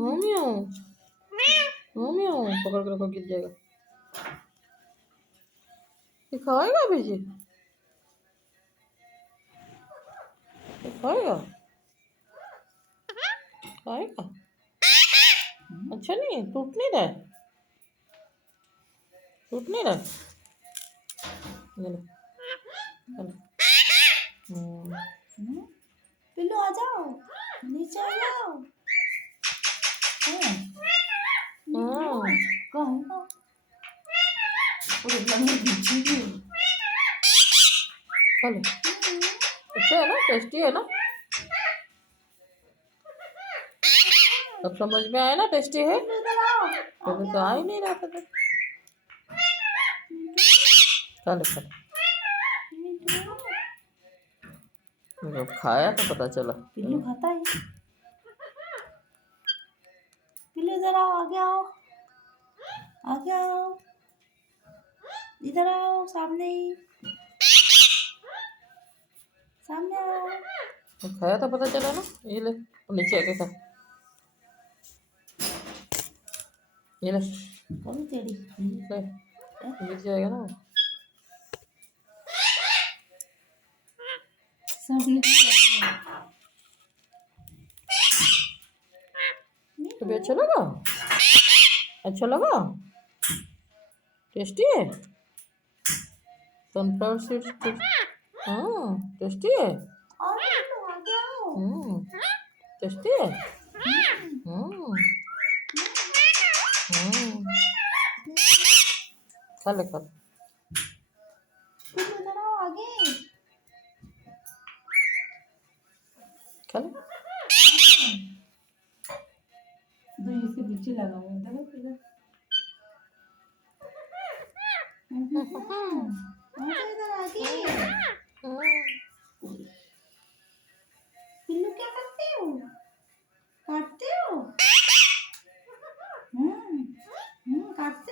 म्याऊ म्याऊ पकड़ के रखो, गिर जाएगा। ये खाएगा बेची, ये खाएगा खाएगा। अच्छा नहीं, टूट नहीं रहा है, टूट नहीं रहा है। ये लो, ये लो। पिल्लू आ जाओ, नीचे आ जाओ। खा लो। अच्छा है ना, टेस्टी है ना। अब समझ में आया ना, टेस्टी है। पहले तो आ ही नहीं रहा था। खा लो खा लो। जब खाया तो पता चला। पिल्लू खाता है। पिल्लू इधर आओ, आगे आओ, आगे आओ, इधर आओ, सामने ही, सामने आओ। तो खाया तो पता चला ना। ये ले, नीचे आके खा। ये ले, कौन तेरी ले, गिर जाएगा ना। तो अच्छा लगा, अच्छा लगा, टेस्टी है। सनफ्लावर सीड्स, हाँ टेस्टी है। टेस्टी है। खा ले खा ले। आगे खा ले। इसके पीछे लगा हुआ है, देखो इधर। इधर आगे। पिल्लू क्या करते हो, काटते हो? काटते